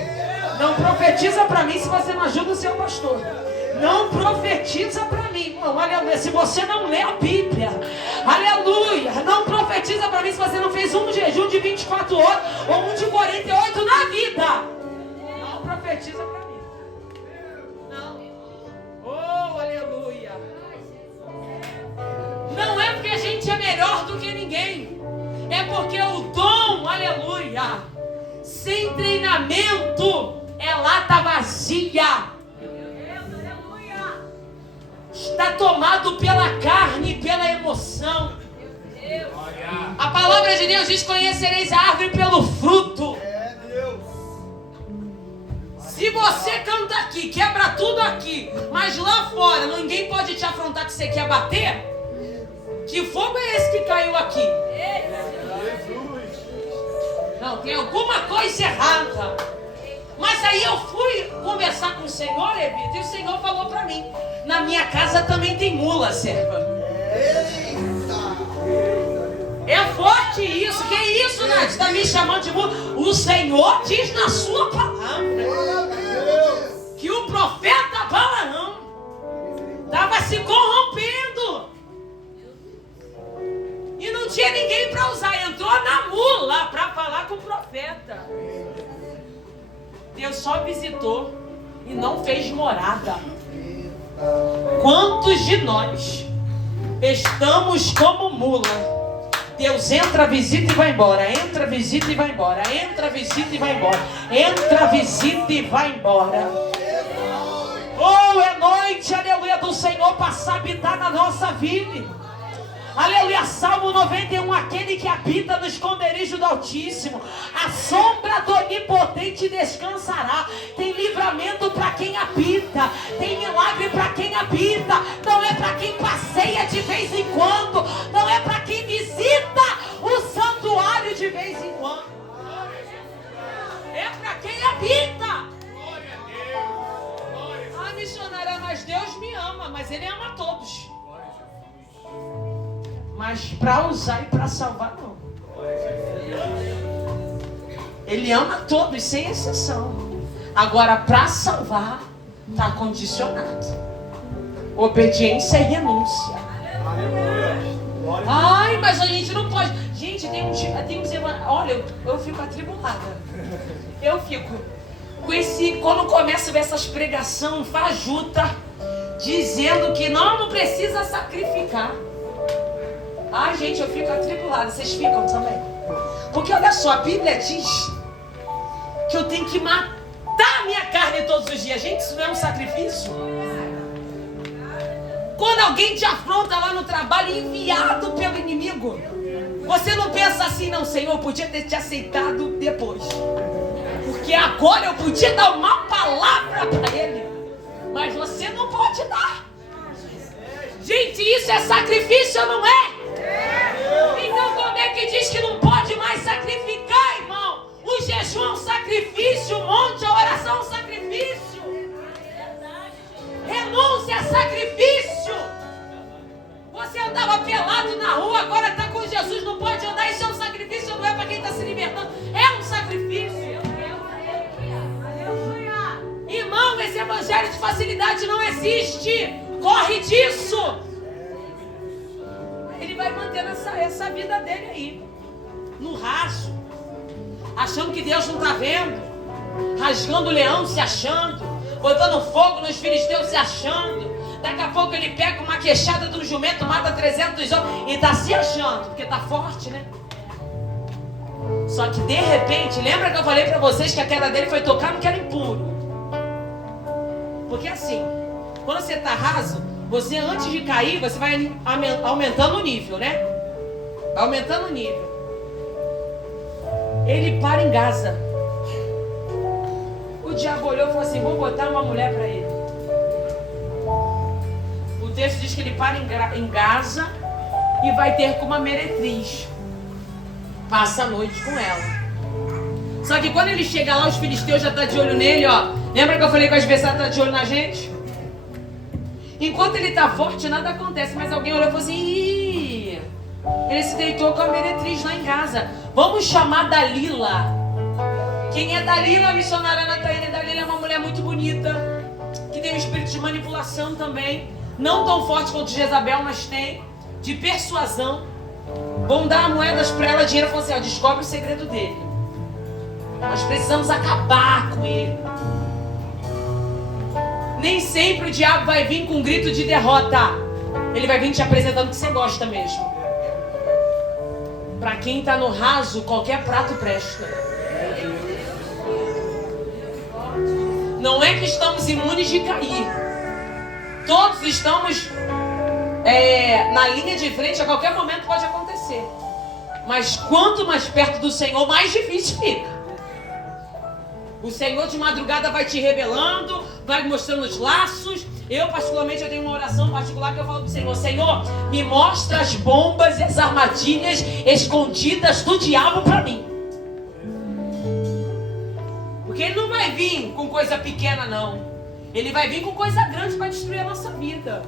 Não profetiza pra mim se você não ajuda o seu pastor. Não profetiza pra mim, irmão, aleluia, se você não lê a Bíblia, aleluia. Não profetiza pra mim se você não fez um jejum de 24 horas ou um de 48 na vida. Não profetiza pra mim. Não. Oh, aleluia. Não é porque a gente é melhor do que ninguém. É porque o dom, aleluia, sem treinamento, é lata vazia. Está tomado pela carne e pela emoção. A palavra de Deus diz: conhecereis a árvore pelo fruto. Se você canta aqui, quebra tudo aqui, mas lá fora ninguém pode te afrontar que você quer bater, que fogo é esse que caiu aqui? Não, tem alguma coisa errada. Mas aí eu fui conversar com o Senhor, Evita, e o Senhor falou pra mim: na minha casa também tem mula, serva. É forte isso. Que isso, Nath? Está me chamando de mula? O Senhor diz na sua palavra que o profeta Balaão estava se corrompendo e não tinha ninguém para usar. Entrou na mula para falar com o profeta. Deus só visitou e não fez morada. Quantos de nós estamos como mula? Deus entra, visita e vai embora. Entra, visita e vai embora. Entra, visita e vai embora. Entra, visita e vai embora. Oh, é noite, aleluia, do Senhor passar a habitar na nossa vida. Aleluia, Salmo 91, aquele que habita no esconderijo do Altíssimo, a sombra do Onipotente descansará. Tem livramento para quem habita, tem milagre para quem habita. Não é para quem passeia de vez em quando, não é para quem visita o santuário de vez em quando, é para quem habita. Ah, missionária, mas Deus me ama, mas Ele ama todos. Mas para usar e para salvar, não. Ele ama todos, sem exceção. Agora, para salvar, está condicionado. Obediência e renúncia. Ai, mas a gente não pode. Gente, tem uns olha, eu fico atribulada. Eu fico com esse. Quando começa a ver essas pregações fajuta, dizendo que não precisa sacrificar. Ai, gente, eu fico atribulada. Vocês ficam também? Porque olha só, a Bíblia diz que eu tenho que matar a minha carne todos os dias. Gente, isso não é um sacrifício? Quando alguém te afronta lá no trabalho, enviado pelo inimigo, você não pensa assim: não, Senhor, eu podia ter te aceitado depois, porque agora eu podia dar uma palavra para ele, mas você não pode dar. Gente, isso é sacrifício ou não é? Então como é que diz que não pode mais sacrificar, irmão? O jejum é um sacrifício, o monte, a oração é um sacrifício. Renúncia é sacrifício. Você andava pelado na rua, agora está com Jesus, não pode andar. Isso é um sacrifício, não é para quem está se libertando. É um sacrifício. Irmão, esse é Evangelho de facilidade não existe. Corre disso. Ele vai mantendo essa vida dele aí, no raso, achando que Deus não está vendo, rasgando o leão, se achando, botando fogo nos filisteus, se achando. Daqui a pouco ele pega uma queixada de um jumento, mata 300 homens e está se achando, porque está forte, né? Só que de repente, lembra que eu falei para vocês que a queda dele foi tocar no que era impuro? Porque assim, quando você está raso, você antes de cair, você vai aumentando o nível, né? Vai aumentando o nível. Ele para em Gaza. O diabo olhou e falou assim: vou botar uma mulher para ele. O texto diz que ele para em Gaza e vai ter com uma meretriz. Passa a noite com ela. Só que quando ele chega lá, os filisteus já estão de olho nele, ó. Lembra que eu falei que o adversário está de olho na gente? Enquanto ele está forte, nada acontece. Mas alguém olhou e falou assim: ih, ele se deitou com a meretriz lá em Gaza. Vamos chamar Dalila. Quem é Dalila? A missionária Nataína. Dalila é uma mulher muito bonita, que tem um espírito de manipulação também. Não tão forte quanto Jezabel, mas tem. De persuasão. Vão dar moedas para ela, dinheiro. Falou assim: ó, descobre o segredo dele. Nós precisamos acabar com ele. Nem sempre o diabo vai vir com um grito de derrota. Ele vai vir te apresentando que você gosta mesmo. Para quem está no raso, qualquer prato presta. Não é que estamos imunes de cair. Todos estamos na linha de frente. A qualquer momento pode acontecer. Mas quanto mais perto do Senhor, mais difícil fica. O Senhor de madrugada vai te revelando, vai mostrando os laços. Eu particularmente, eu tenho uma oração particular que eu falo pro Senhor: Senhor, me mostra as bombas e as armadilhas escondidas do diabo para mim. Porque ele não vai vir com coisa pequena, não. Ele vai vir com coisa grande para destruir a nossa vida.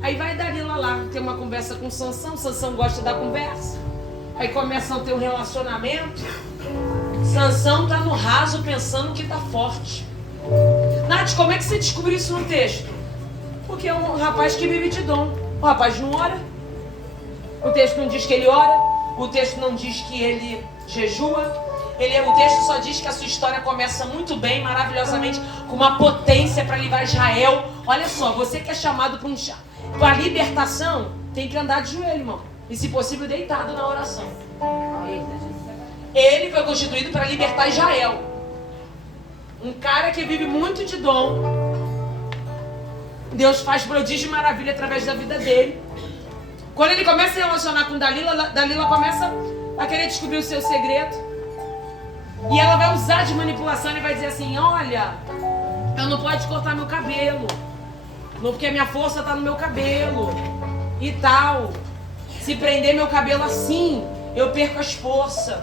Aí vai Dalila lá, ter uma conversa com Sansão. Sansão gosta da conversa. Aí começam a ter um relacionamento. Sansão tá no raso pensando que tá forte. Nath, como é que você descobriu isso no texto? Porque é um rapaz que vive de dom. O rapaz não ora. O texto não diz que ele ora. O texto não diz que ele jejua. O texto só diz que a sua história começa muito bem, maravilhosamente, com uma potência para livrar Israel. Olha só, você que é chamado para a libertação, tem que andar de joelho, irmão. E se possível, deitado na oração. Ele foi constituído para libertar Israel. Um cara que vive muito de dom. Deus faz prodígio e maravilha através da vida dele. Quando ele começa a se relacionar com Dalila, Dalila começa a querer descobrir o seu segredo. E ela vai usar de manipulação e vai dizer assim: olha, eu não posso cortar meu cabelo. Não, porque a minha força está no meu cabelo. E tal. Se prender meu cabelo assim, eu perco as forças.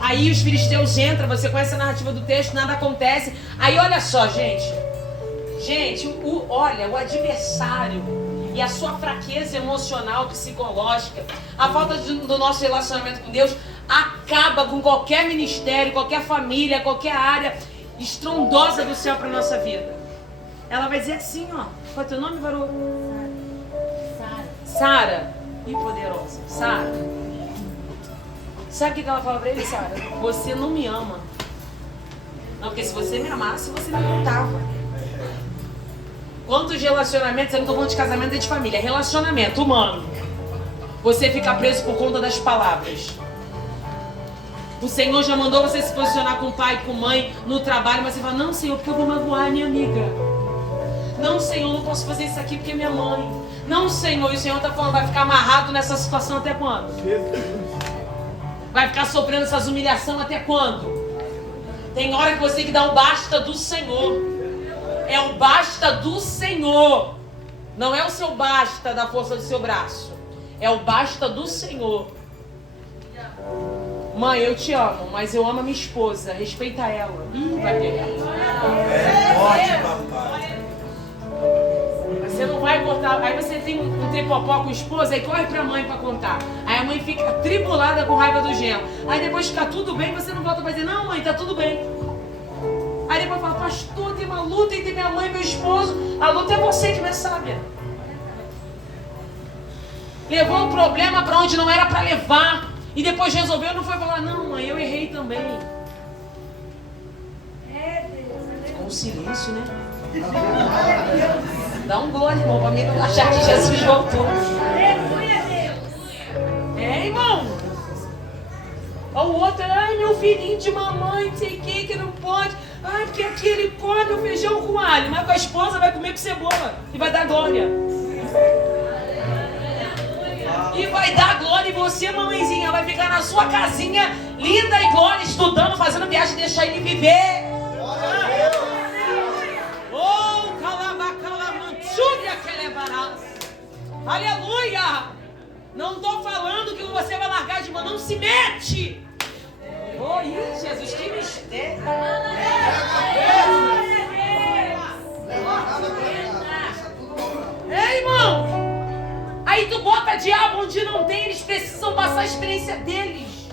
Aí os filisteus entram, você conhece a narrativa do texto, nada acontece. Aí olha só, gente. Olha, o adversário e a sua fraqueza emocional, psicológica, a falta do nosso relacionamento com Deus, acaba com qualquer ministério, qualquer família, qualquer área estrondosa do céu para nossa vida. Ela vai dizer assim, ó. Qual é teu nome, Varô? Sara. E poderosa. Sara. Sabe o que ela fala pra ele, Sara? Você não me ama. Não, porque se você me amasse, você me contava. Quantos relacionamentos, eu não tô falando de casamento e de família, relacionamento humano. Você fica preso por conta das palavras. O Senhor já mandou você se posicionar com o pai, com mãe, no trabalho, mas você fala: não, Senhor, porque eu vou magoar a minha amiga. Não, Senhor, não posso fazer isso aqui porque é minha mãe. Não, Senhor, e o Senhor está falando: vai ficar amarrado nessa situação até quando? Vai ficar sofrendo essas humilhações até quando? Tem hora que você tem que dar o basta do Senhor. É o basta do Senhor. Não é o seu basta da força do seu braço. É o basta do Senhor. Mãe, eu te amo, mas eu amo a minha esposa. Respeita ela. Ih, vai pegar. Pode, papai. Você não vai cortar. Aí você tem um tripopó com a esposa, aí corre pra mãe pra contar. Aí a mãe fica tribulada com raiva do genro. Aí depois fica tudo bem, você não volta pra dizer: não, mãe, tá tudo bem. Aí depois fala: pastor, tem uma luta entre minha mãe e meu esposo. A luta é você que não é sábia. Levou o problema para onde não era para levar. E depois resolveu, não foi falar, não, mãe, eu errei também. Ficou um silêncio, né? Dá um glória, irmão, para mim não achar que Jesus voltou. É, irmão. O outro, ai, meu filhinho de mamãe, não sei o que não pode. Ai, porque aqui ele come o feijão com alho, mas com a esposa vai comer com cebola. E vai dar glória. E vai dar glória, e você, mamãezinha, vai ficar na sua casinha, linda e glória, estudando, fazendo viagem, deixar ele viver. Oh, calabacalamanchúria que levarás. Aleluia! Não estou falando que você vai largar de mão, não se mete. Oh, Jesus, que mistério. Ei, irmão. Aí tu bota diabo onde não tem, eles precisam passar a experiência deles.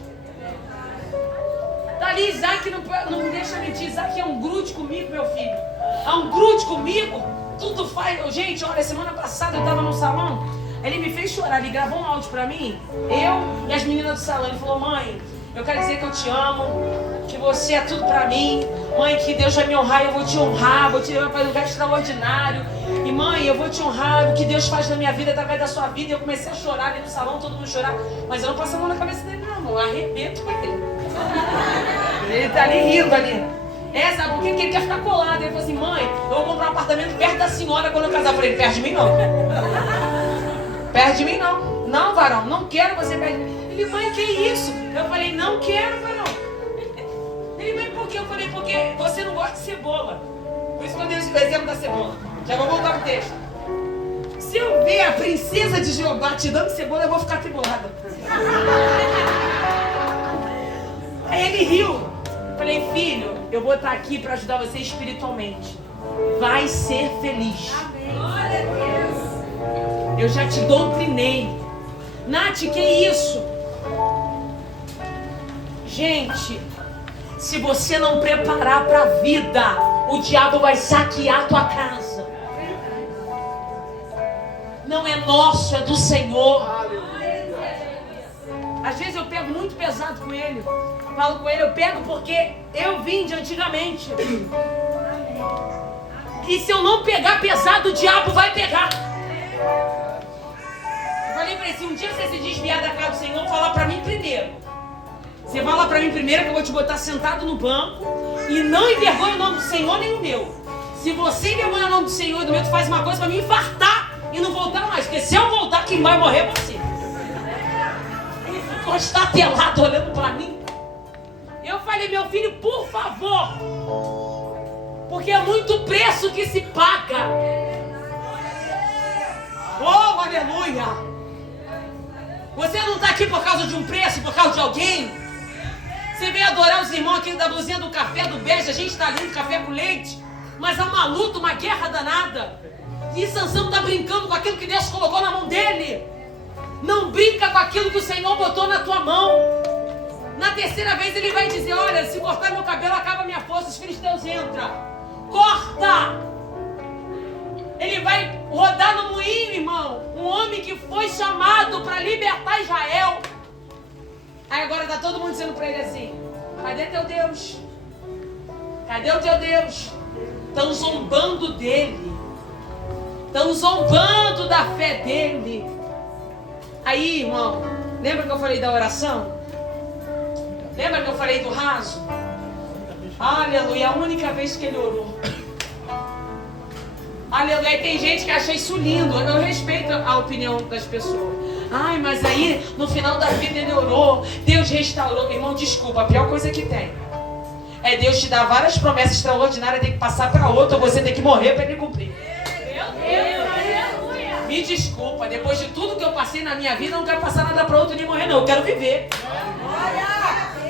Dali Isaac não me deixa mentir, Isaac é um grude comigo, meu filho. É um grude comigo, tudo faz. Gente, olha, semana passada eu estava no salão, ele me fez chorar, ele gravou um áudio pra mim, eu e as meninas do salão. Ele falou, mãe, eu quero dizer que eu te amo, que você é tudo pra mim. Mãe, que Deus vai me honrar, eu vou te honrar, vou te levar para um lugar extraordinário. E mãe, eu vou te honrar, o que Deus faz na minha vida, através da sua vida. E eu comecei a chorar ali no salão, todo mundo chorar. Mas eu não passo a mão na cabeça dele não, irmão, eu arrebento com ele. Ele tá ali rindo ali. Sabe por quê? Porque ele quer ficar colado. Ele falou assim, mãe, eu vou comprar um apartamento perto da senhora quando eu casar. Eu falei, perto de mim não. Perto de mim não. Não, varão, não quero você perto de mim. Ele, mãe, que isso? Eu falei, não quero, varão. Ele, mãe, por quê? Eu falei, porque você não gosta de cebola. Por isso que eu dei o exemplo da cebola. Já vou voltar pro texto. Se eu ver a princesa de Jeová te dando cebola, eu vou ficar tribulada. Aí ele riu. Eu falei, filho, eu vou estar aqui para ajudar você espiritualmente. Vai ser feliz. Eu já te doutrinei. Nath, que isso? Gente, se você não preparar para a vida, o diabo vai saquear a tua casa. Não é nosso, é do Senhor. Às vezes eu pego muito pesado com ele. Falo com ele, eu pego porque eu vim de antigamente. E se eu não pegar pesado, o diabo vai pegar. Eu falei pra ele, se um dia você se desviar da casa do Senhor, fala pra mim primeiro. Você fala pra mim primeiro que eu vou te botar sentado no banco e não envergonha o nome do Senhor nem o meu. Se você envergonha o nome do Senhor e do meu, tu faz uma coisa pra mim infartar e não voltar mais. Porque se eu voltar, quem vai morrer é você. Ele ficou estatelado olhando pra mim. Eu falei, meu filho, por favor, porque é muito preço que se paga. Oh, aleluia. Você não está aqui por causa de um preço, por causa de alguém. Você veio adorar os irmãos aqui da blusinha do café, do bege. A gente está lindo, café com leite. Mas há uma luta, uma guerra danada. E Sansão está brincando com aquilo que Deus colocou na mão dele. Não brinca com aquilo que o Senhor botou na tua mão. Na terceira vez ele vai dizer, olha, se cortar meu cabelo acaba minha força, os filisteus entram. Corta! Ele vai rodar no moinho, irmão. Um homem que foi chamado para libertar Israel. Aí agora está todo mundo dizendo para ele assim, cadê teu Deus? Cadê o teu Deus? Estão zombando dele. Estão zombando da fé dele. Aí, irmão, lembra que eu falei da oração? Lembra que eu falei do raso? Aleluia, a única vez que ele orou. Aleluia, e tem gente que acha isso lindo. Eu respeito a opinião das pessoas. Ai, mas aí, no final da vida ele orou. Deus restaurou. Irmão, desculpa, a pior coisa que tem é Deus te dar várias promessas extraordinárias, tem que passar para outra, ou você tem que morrer para ele cumprir. Me desculpa, depois de tudo que eu passei na minha vida, eu não quero passar nada para outro nem morrer, não. Eu quero viver.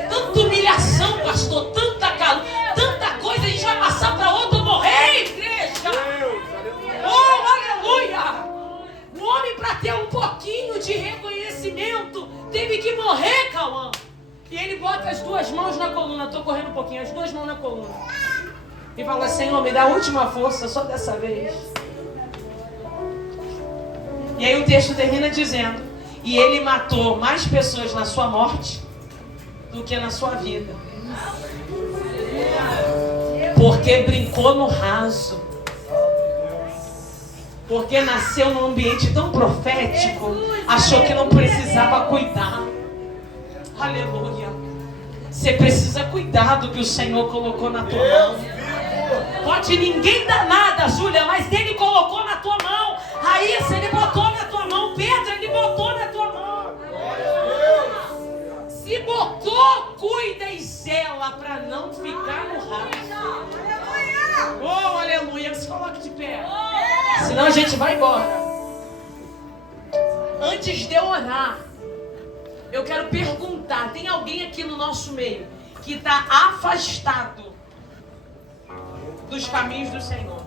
Tanta humilhação, pastor, tanta calma, tanta coisa, a gente vai passar para outro morrer, igreja. Oh, aleluia! O homem, para ter um pouquinho de reconhecimento, teve que morrer, Cauã. E ele bota as duas mãos na coluna. Estou correndo um pouquinho, as duas mãos na coluna. E fala, Senhor, me dá a última força, só dessa vez. E aí o texto termina dizendo, e ele matou mais pessoas na sua morte do que na sua vida. Porque brincou no raso. Porque nasceu num ambiente tão profético, achou que não precisava cuidar. Aleluia. Você precisa cuidar do que o Senhor colocou na tua mão. Pode ninguém dar nada, Júlia, mas Ele colocou na tua mão. Raíssa, Ele botou na tua mão. Pedro, Ele botou na tua mão. Se botou, cuida e zela para não ficar no raso. Oh, aleluia. Se coloque de pé. Senão a gente vai embora. Antes de eu orar, eu quero perguntar, tem alguém aqui no nosso meio que está afastado dos caminhos do Senhor?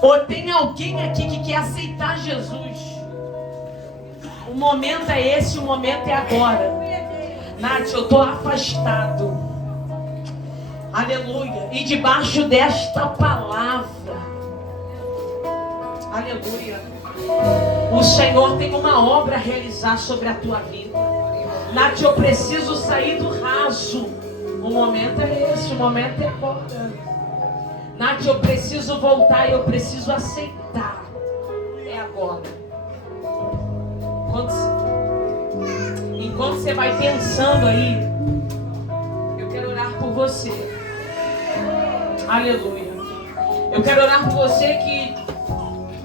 Ou tem alguém aqui que quer aceitar Jesus? O momento é esse, o momento é agora. Nath, eu estou afastado. Aleluia. E debaixo desta palavra, aleluia, o Senhor tem uma obra a realizar sobre a tua vida. Nath, eu preciso sair do raso. O momento é esse, o momento é agora. Nath, eu preciso voltar, eu preciso aceitar. É agora. Enquanto você vai pensando aí, eu quero orar por você. Aleluia. Eu quero orar por você que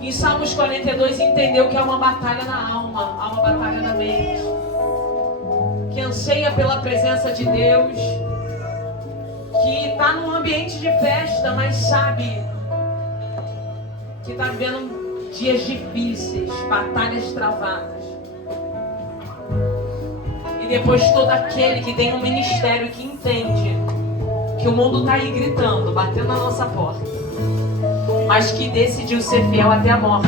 em Salmos 42 entendeu que há uma batalha na alma, há uma batalha na mente, que anseia pela presença de Deus, que está num ambiente de festa, mas sabe que está vivendo dias difíceis, batalhas travadas. E depois todo aquele que tem um ministério que entende que o mundo está aí gritando, batendo na nossa porta, mas que decidiu ser fiel até a morte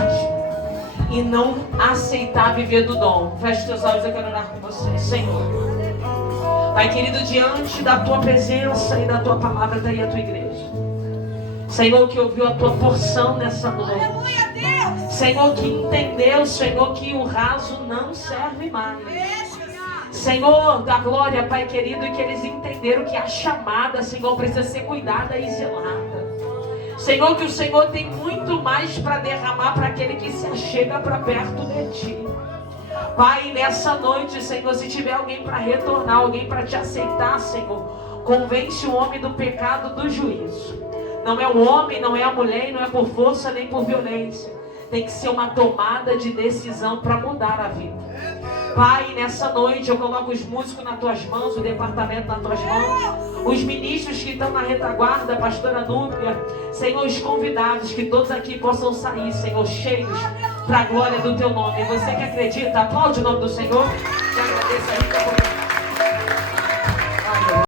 e não aceitar viver do dom. Feche teus olhos, eu quero orar com você. Senhor, Pai querido, diante da tua presença e da tua palavra está aí a tua igreja. Senhor, que ouviu a tua porção nessa noite. Senhor, que entendeu, Senhor, que o raso não serve mais. Senhor da glória, Pai querido, e que eles entenderam que a chamada, Senhor, precisa ser cuidada e zelada. Senhor, que o Senhor tem muito mais para derramar para aquele que se achega para perto de Ti. Pai, nessa noite, Senhor, se tiver alguém para retornar, alguém para Te aceitar, Senhor, convence o homem do pecado, do juízo. Não é o homem, não é a mulher, não é por força nem por violência. Tem que ser uma tomada de decisão para mudar a vida. Pai, nessa noite eu coloco os músicos nas tuas mãos, o departamento nas tuas mãos, os ministros que estão na retaguarda, a pastora Núbia, Senhor, os convidados, que todos aqui possam sair, Senhor, cheios para a glória do teu nome. Você que acredita, aplaude o nome do Senhor. Te agradeço aí,